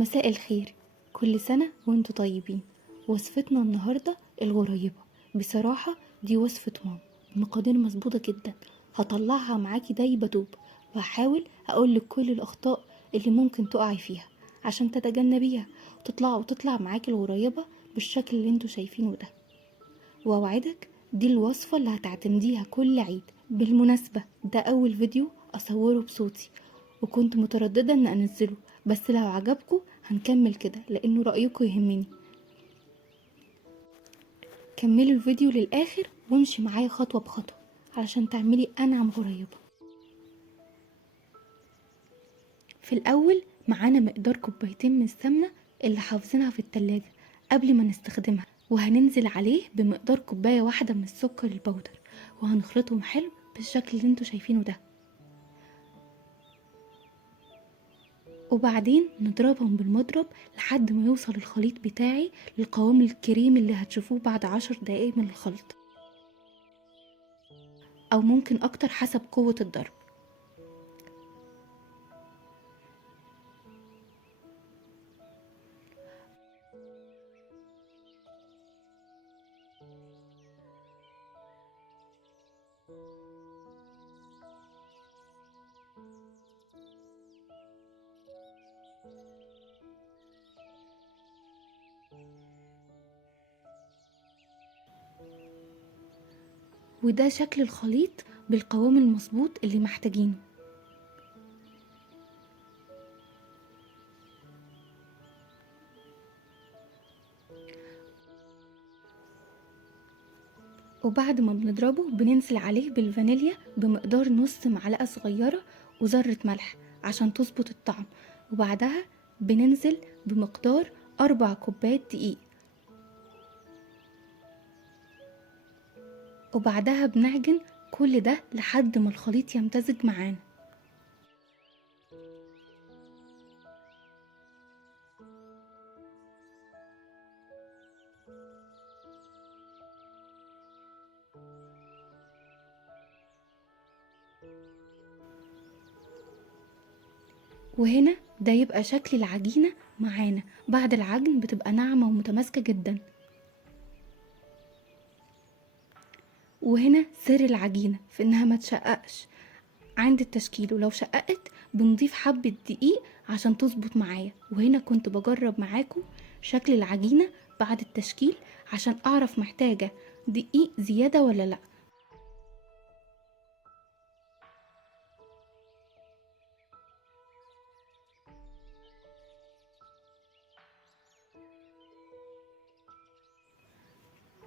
مساء الخير. كل سنة وانتوا طيبين. وصفتنا النهاردة الغريبة. بصراحة دي وصفة ماما، المقادير مظبوطة جدا. هطلعها معاكي دايبة دوب، وهحاول اقولك كل الاخطاء اللي ممكن تقعي فيها عشان تتجنبيها وتطلع معاكي الغريبة بالشكل اللي انتوا شايفينه ده. واوعدك دي الوصفة اللي هتعتمديها كل عيد. بالمناسبة ده اول فيديو اصوره بصوتي، وكنت مترددة ان انزله، بس لو عجبكم هنكمل كده لانه رأيكم يهمني. كملوا الفيديو للاخر وامشي معايا خطوة بخطوة علشان تعملي انعم غريبة. في الاول معانا مقدار كوبايتين من السمنة اللي حافظينها في التلاجة قبل ما نستخدمها، وهننزل عليه بمقدار كوباية واحدة من السكر البودر، وهنخلطهم حلو بالشكل اللي انتوا شايفينه ده. وبعدين نضربهم بالمضرب لحد ما يوصل الخليط بتاعي للقوام الكريم اللي هتشوفوه بعد 10 دقايق من الخلط، او ممكن اكتر حسب قوة الضرب. وده شكل الخليط بالقوام المظبوط اللي محتاجينه. وبعد ما بنضربه بننزل عليه بالفانيليا بمقدار نص معلقة صغيرة وذرة ملح عشان تظبط الطعم. وبعدها بننزل بمقدار 4 كوبايات دقيق. وبعدها بنعجن كل ده لحد ما الخليط يمتزج معانا. وهنا ده يبقى شكل العجينة معانا بعد العجن، بتبقى ناعمة ومتماسكة جدا. وهنا سر العجينة في انها ما تشققش عند التشكيل، ولو شققت بنضيف حبة دقيق عشان تظبط معايا. وهنا كنت بجرب معاكم شكل العجينة بعد التشكيل عشان اعرف محتاجة دقيق زيادة ولا لا.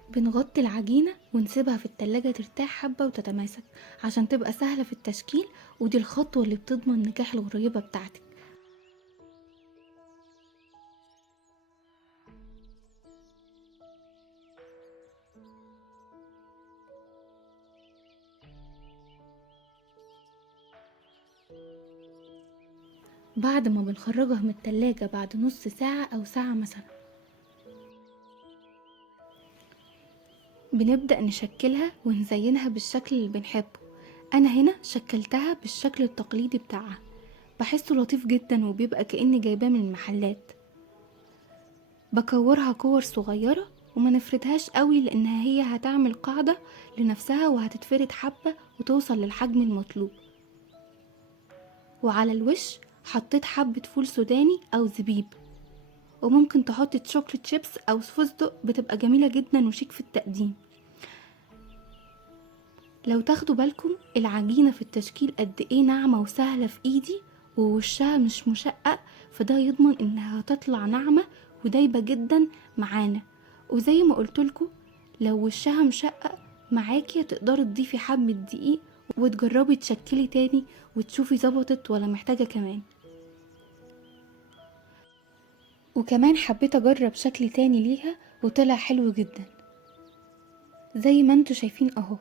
بنغطي العجينة ونسيبها في التلاجة ترتاح حبة وتتماسك عشان تبقى سهلة في التشكيل، ودي الخطوة اللي بتضمن نجاح الغريبة بتاعتك. بعد ما بنخرجها من التلاجة بعد نص ساعة أو ساعة مثلا، بنبدأ نشكلها ونزينها بالشكل اللي بنحبه. أنا هنا شكلتها بالشكل التقليدي بتاعها، بحسه لطيف جدا وبيبقى كأني جايباه من المحلات. بكورها كور صغيرة وما نفردهاش قوي لأنها هي هتعمل قاعدة لنفسها وهتتفرد حبة وتوصل للحجم المطلوب. وعلى الوش حطيت حبة فول سوداني أو زبيب، وممكن تحط شوكليت شيبس أو فستق، بتبقى جميلة جدا وشيك في التقديم. لو تاخدوا بالكم العجينة في التشكيل قد ايه ناعمة وسهلة في ايدي، ووشها مش مشقق، فده يضمن انها هتطلع ناعمة ودايبة جدا معانا. وزي ما قلتلكوا لو وشها مشقق معاكي هتقدري تضيفي حبة دقيق وتجربي تشكلي تاني وتشوفي ظبطت ولا محتاجة كمان. وكمان حبيت اجرب شكل تاني ليها وطلع حلو جدا زي ما انتوا شايفين اهو.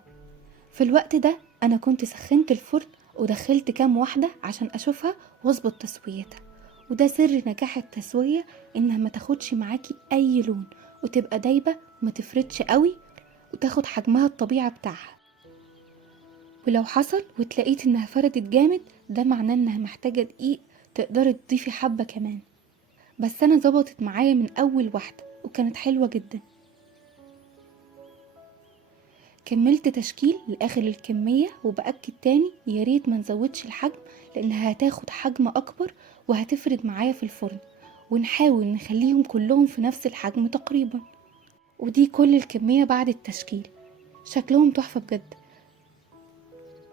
في الوقت ده انا كنت سخنت الفرن ودخلت كام واحدة عشان اشوفها واظبط تسويتها. وده سر نجاح التسوية، انها ما تاخدش معاكي اي لون وتبقى دايبة وما تفردش قوي وتاخد حجمها الطبيعي بتاعها. ولو حصل وتلاقيت انها فردت جامد، ده معناه انها محتاجة دقيق، تقدري تضيفي حبة كمان. بس انا ظبطت معايا من اول واحدة وكانت حلوة جدا. كملت تشكيل لاخر الكمية، وبأكد تاني ياريت ما نزودش الحجم لانها هتاخد حجم اكبر وهتفرد معايا في الفرن، ونحاول نخليهم كلهم في نفس الحجم تقريبا. ودي كل الكمية بعد التشكيل، شكلهم تحفة بجد.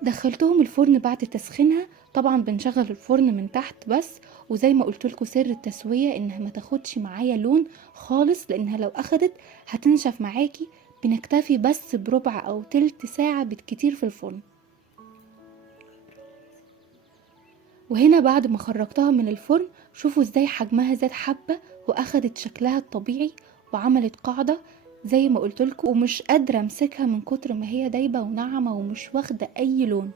دخلتهم الفرن بعد تسخينها، طبعا بنشغل الفرن من تحت بس، وزي ما قلتلكوا سر التسوية انها ما تاخدش معايا لون خالص، لانها لو اخدت هتنشف معاكي. بنكتفي بس بربع او تلت ساعة بالكتير في الفرن. وهنا بعد ما خرجتها من الفرن، شوفوا ازاي حجمها زاد حبة واخدت شكلها الطبيعي وعملت قاعدة زي ما قلتلكوا، ومش قادرة امسكها من كتر ما هي دايبة وناعمة ومش واخدة اي لون.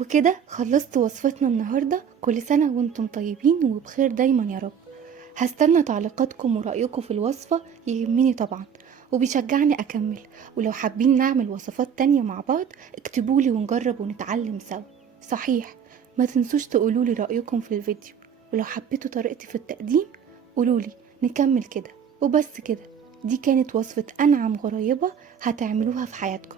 وكده خلصت وصفتنا النهاردة. كل سنة وانتم طيبين وبخير دايما يا رب. هستنى تعليقاتكم ورأيكم في الوصفة، يهمني طبعا وبيشجعني أكمل. ولو حابين نعمل وصفات تانية مع بعض اكتبولي ونجرب ونتعلم سوا. صحيح، ما تنسوش تقولولي رأيكم في الفيديو، ولو حبيتوا طريقتي في التقديم قولولي نكمل كده. وبس كده، دي كانت وصفة أنعم غريبة هتعملوها في حياتكم.